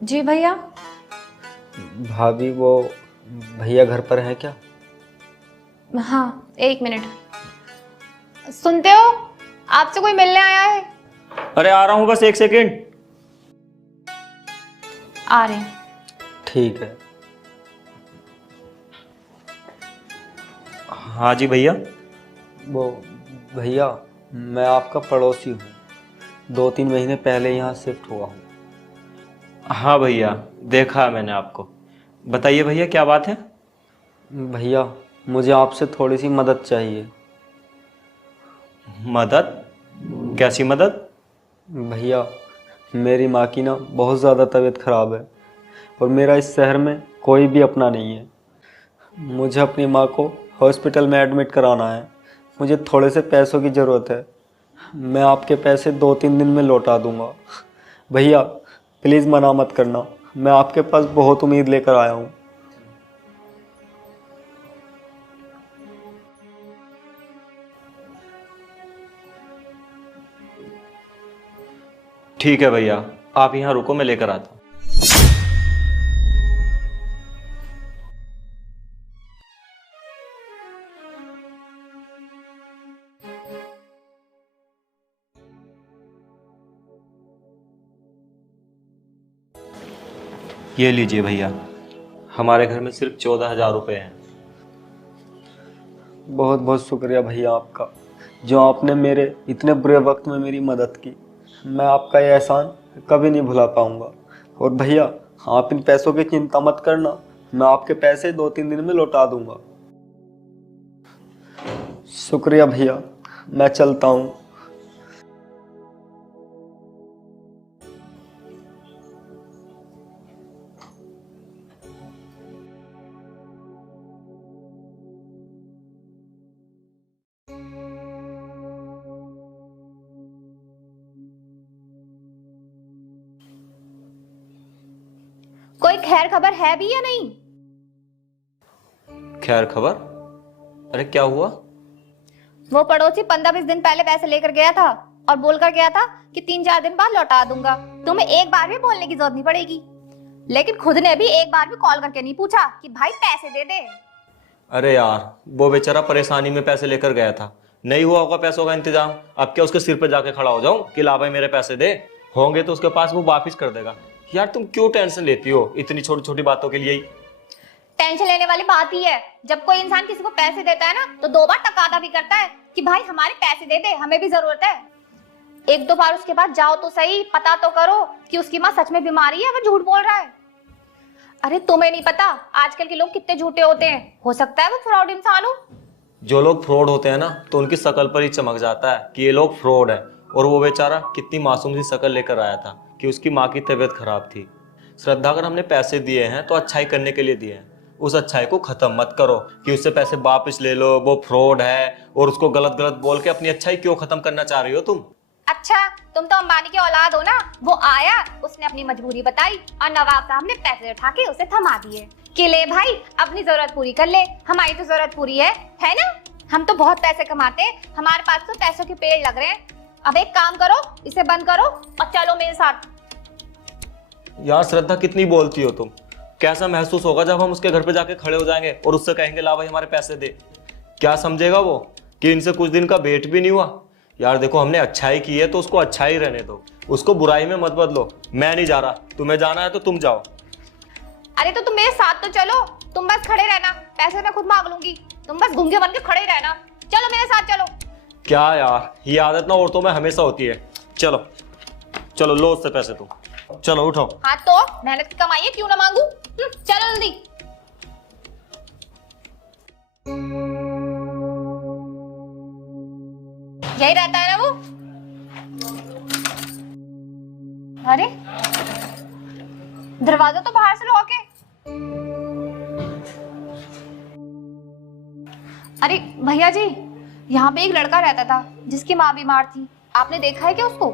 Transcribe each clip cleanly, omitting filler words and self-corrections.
जी भैया। भाभी वो भैया घर पर है क्या? हाँ, एक मिनट। सुनते हो, आपसे कोई मिलने आया है। अरे आ रहा हूँ, बस 1 सेकेंड। आ रहे हैं। ठीक है। हाँ जी भैया। वो भैया, मैं आपका पड़ोसी हूँ। 2-3 महीने पहले यहाँ शिफ्ट हुआ हूँ। हाँ भैया, देखा है मैंने आपको। बताइए भैया, क्या बात है? भैया, मुझे आपसे थोड़ी सी मदद चाहिए। मदद? कैसी मदद? भैया, मेरी माँ की ना बहुत ज़्यादा तबीयत ख़राब है और मेरा इस शहर में कोई भी अपना नहीं है। मुझे अपनी माँ को हॉस्पिटल में एडमिट कराना है। मुझे थोड़े से पैसों की ज़रूरत है। मैं आपके पैसे 2-3 दिन में लौटा दूँगा। भैया प्लीज़ मना मत करना, मैं आपके पास बहुत उम्मीद लेकर आया हूँ। ठीक है भैया, आप यहाँ रुको, मैं लेकर आता हूँ। ये लीजिए भैया, हमारे घर में सिर्फ 14,000 रुपये हैं। बहुत बहुत शुक्रिया भैया आपका, जो आपने मेरे इतने बुरे वक्त में मेरी मदद की। मैं आपका ये एहसान कभी नहीं भुला पाऊँगा। और भैया, आप इन पैसों की चिंता मत करना, मैं आपके पैसे 2-3 दिन में लौटा दूँगा। शुक्रिया भैया, मैं चलता हूँ। कोई खैर खबर है भी या नहीं? खैर खबर? अरे क्या हुआ? वो पड़ोसी 15-20 दिन पहले पैसे लेकर गया था और बोलकर गया था कि 3-4 दिन बाद लौटा दूंगा। तुम्हें एक बार भी बोलने की जरूरत नहीं पड़ेगी। लेकिन खुद ने भी एक बार भी कॉल करके नहीं पूछा कि भाई पैसे दे दे। अरे यार, वो बेचारा परेशानी में पैसे लेकर गया था, नहीं हुआ होगा पैसों का इंतजाम। अब क्या उसके सिर पे जाके खड़ा हो जाऊं कि ला भाई मेरे पैसे दे? होंगे तो उसके पास वो वापिस कर देगा। यार तुम क्यों टेंशन लेती हो इतनी छोटी छोटी बातों के लिए ही? टेंशन लेने वाली बात ही है, जब कोई इंसान किसी को पैसे देता है ना तो 2 बार तकादा भी करता है कि भाई हमारे पैसे दे दे, हमें भी जरूरत है। 1-2 बार उसके पास जाओ तो सही, पता तो करो कि उसकी माँ सच में बीमारी है, वो झूठ बोल रहा है। अरे तुम्हें नहीं पता आजकल के लोग कितने झूठे होते हैं, हो सकता है वो फ्रॉड इंसान हो। जो लोग फ्रॉड होते हैं ना, तो उनकी शक्ल पर ही चमक जाता है कि ये लोग फ्रॉड है। और वो बेचारा कितनी मासूम सी शक्ल लेकर आया था कि उसकी माँ की तबीयत खराब थी। श्रद्धा, अगर हमने पैसे दिए हैं तो अच्छाई करने के लिए दिए हैं। उस अच्छाई को खत्म मत करो कि उससे पैसे वापस ले लो, वो फ्रॉड है, और उसको गलत गलत बोल के अपनी अच्छाई क्यों खत्म करना चाह रही हो तुम? अच्छा, तुम तो अंबानी की औलाद हो ना। वो आया, उसने अपनी मजबूरी बताई और नवाब साहब ने पैसे उठा के उसे थमा दिए कि ले भाई अपनी जरूरत पूरी कर ले, हमारी तो जरूरत पूरी है ना? हम तो बहुत पैसे कमाते हैं, हमारे पास तो पैसों के पेड़ लग रहे हैं। अब एक काम करो, इसे बंद करो और चलो मेरे साथ। यार श्रद्धा, कितनी बोलती हो तुम? कैसा महसूस होगा जब हम उसके घर पे जाके खड़े हो जाएंगे और उससे कहेंगे ला भाई हमारे पैसे दे? क्या समझेगा वो कि इनसे कुछ दिन का वेट भी नहीं हुआ? यार देखो, हमने अच्छाई की है तो उसको अच्छाई रहने दो, उसको बुराई में मत बदलो। मैं नहीं जा रहा, तुम्हें जाना है तो तुम जाओ। अरे तो तुम मेरे साथ तो चलो, तुम बस खड़े रहना, पैसे मैं खुद मांग लूंगी, तुम बस गूंगे बन के खड़े ही रहना। चलो मेरे साथ चलो। क्या यार, ये आदत ना औरतों में हमेशा होती है। चलो चलो, लो उससे पैसे तुम, चलो उठो। हाँ तो मेहनत की कमाई है, क्यों ना मांगू। चलो जल्दी। यही रहता है ना वो? अरे दरवाजा तो बाहर से लॉक है। अरे भैया जी, यहाँ पे एक लड़का रहता था जिसकी माँ बीमार थी, आपने देखा है क्या उसको?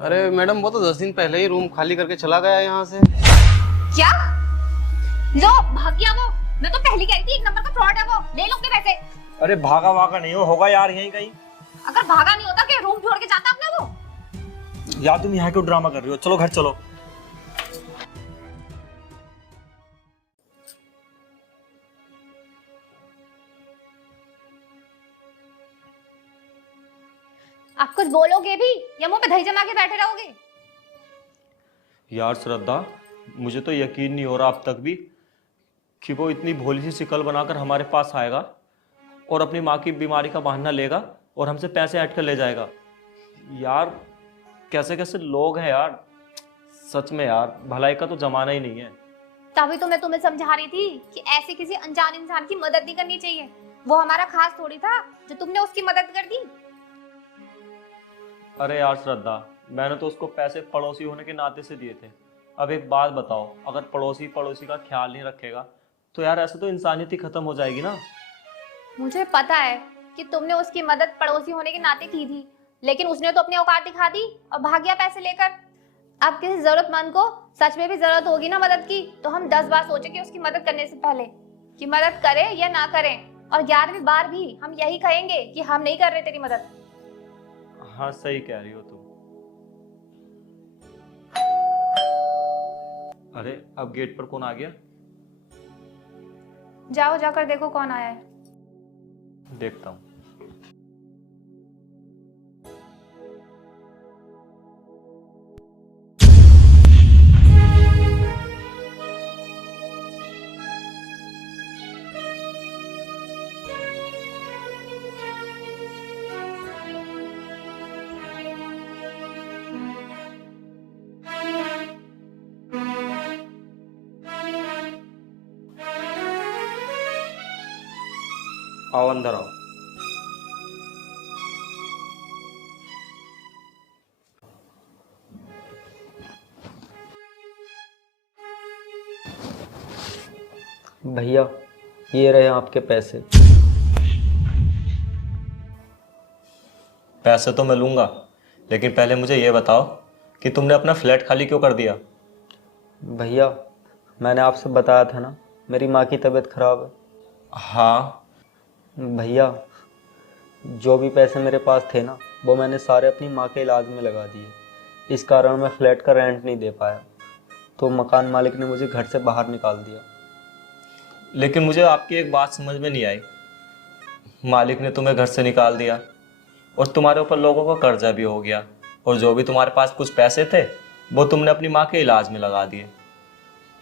अरे मैडम, वो तो 10 दिन पहले ही रूम खाली करके चला गया यहाँ से। क्या? लो भाग गया वो। मैं तो पहले कह रही थी, 1 नंबर का फ्रॉड है वो, ले लो उसके पैसे। अरे भागा वागा नहीं हो, होगा यार यहीं कहीं। अगर भागा नहीं होता कि रूम छोड़ के जाता अपना वो। यार तुम यहाँ क्यों ड्रामा कर रही हो? चलो घर चलो। आप कुछ बोलोगे भी या मुंह पे दही जमा के बैठे रहोगे? यार श्रद्धा, मुझे तो यकीन नहीं हो रहा अब तक भी कि वो इतनी भोली सी शिकल बनाकर हमारे पास आएगा और अपनी माँ की बीमारी का बहाना लेगा और हमसे पैसे ऐंठ कर ले जाएगा। यार कैसे कैसे लोग हैं यार, सच में यार भलाई का तो जमाना ही नहीं है। तभी तो मैं तुम्हें समझा रही थी कि ऐसे किसी अनजान इंसान की मदद नहीं करनी चाहिए। वो हमारा खास थोड़ी था जो तुमने उसकी मदद कर दी। अरे यार श्रद्धा, मैंने तो उसको पैसे पड़ोसी होने के नाते से दिए थे। अब एक बात बताओ, अगर पड़ोसी पड़ोसी का ख्याल नहीं रखेगा तो यार ऐसे तो इंसानियत ही खत्म हो जाएगी ना। मुझे पता है कि तुमने उसकी मदद पड़ोसी होने के नाते की थी, लेकिन उसने तो अपनी औकात दिखा दी और भाग गया पैसे लेकर। अब किसी जरूरतमंद को सच में भी जरूरत होगी ना मदद की, तो हम 10 बार सोचेंगे उसकी मदद करने से पहले कि मदद करें या ना करें। और 11वीं बार भी हम यही कहेंगे कि हम नहीं कर रहे तेरी मदद। हाँ सही कह रही हो तुम। अरे अब गेट पर कौन आ गया? जाओ जाकर देखो कौन आया है। देखता हूँ। आओ अंदर आओ। भैया ये रहे आपके पैसे। पैसे तो मैं लूंगा, लेकिन पहले मुझे ये बताओ कि तुमने अपना फ्लैट खाली क्यों कर दिया? भैया मैंने आपसे बताया था ना, मेरी माँ की तबीयत खराब है। हाँ। भैया जो भी पैसे मेरे पास थे ना, वो मैंने सारे अपनी माँ के इलाज में लगा दिए। इस कारण मैं फ्लैट का रेंट नहीं दे पाया, तो मकान मालिक ने मुझे घर से बाहर निकाल दिया। लेकिन मुझे आपकी एक बात समझ में नहीं आई। मालिक ने तुम्हें घर से निकाल दिया और तुम्हारे ऊपर लोगों का कर्जा भी हो गया, और जो भी तुम्हारे पास कुछ पैसे थे वो तुमने अपनी माँ के इलाज में लगा दिए।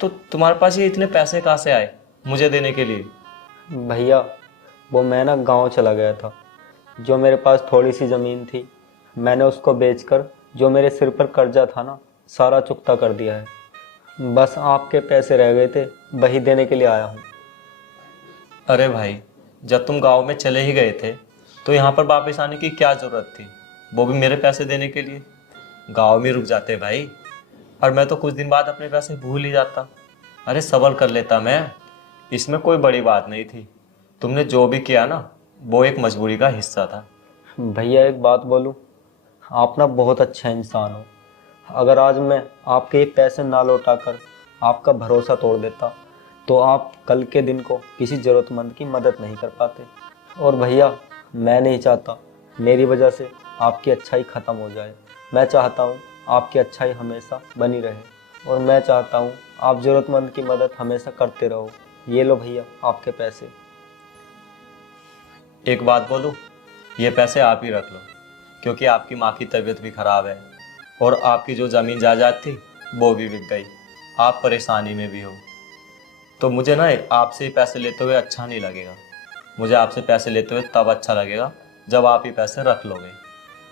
तो तुम्हारे पास ये इतने पैसे कहाँ से आए मुझे देने के लिए? भैया वो मैं ना गांव चला गया था, जो मेरे पास थोड़ी सी ज़मीन थी मैंने उसको बेचकर जो मेरे सिर पर कर्जा था ना, सारा चुकता कर दिया है। बस आपके पैसे रह गए थे, वही देने के लिए आया हूँ। अरे भाई, जब तुम गांव में चले ही गए थे तो यहाँ पर वापस आने की क्या ज़रूरत थी, वो भी मेरे पैसे देने के लिए? गांव में रुक जाते भाई, और मैं तो कुछ दिन बाद अपने पैसे भूल ही जाता। अरे सबर कर लेता मैं, इसमें कोई बड़ी बात नहीं थी। तुमने जो भी किया ना, वो एक मजबूरी का हिस्सा था। भैया एक बात बोलूँ, आप ना बहुत अच्छा इंसान हो। अगर आज मैं आपके ये पैसे ना लौटाकर आपका भरोसा तोड़ देता तो आप कल के दिन को किसी ज़रूरतमंद की मदद नहीं कर पाते। और भैया मैं नहीं चाहता मेरी वजह से आपकी अच्छाई ख़त्म हो जाए। मैं चाहता हूँ आपकी अच्छाई हमेशा बनी रहे, और मैं चाहता हूँ आप ज़रूरतमंद की मदद हमेशा करते रहो। ये लो भैया आपके पैसे। एक बात बोलूं, ये पैसे आप ही रख लो, क्योंकि आपकी माँ की तबीयत भी ख़राब है और आपकी जो ज़मीन जायदाद थी वो भी बिक गई। आप परेशानी में भी हो, तो मुझे ना आपसे ही पैसे लेते हुए अच्छा नहीं लगेगा। मुझे आपसे पैसे लेते हुए तब अच्छा लगेगा जब आप ही पैसे रख लोगे।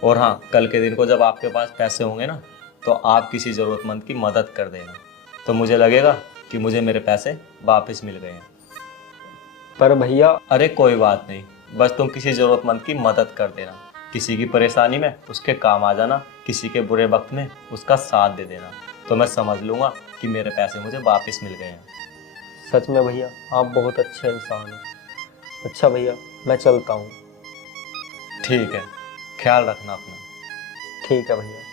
और हाँ, कल के दिन को जब आपके पास पैसे होंगे ना, तो आप किसी ज़रूरतमंद की मदद कर देना, तो मुझे लगेगा कि मुझे मेरे पैसे वापस मिल गए हैं। पर भैया अरे कोई बात नहीं, बस तुम किसी ज़रूरतमंद की मदद कर देना, किसी की परेशानी में उसके काम आ जाना, किसी के बुरे वक्त में उसका साथ दे देना, तो मैं समझ लूँगा कि मेरे पैसे मुझे वापस मिल गए हैं। सच में भैया आप बहुत अच्छे इंसान हो। अच्छा भैया मैं चलता हूँ। ठीक है, ख्याल रखना अपना। ठीक है भैया।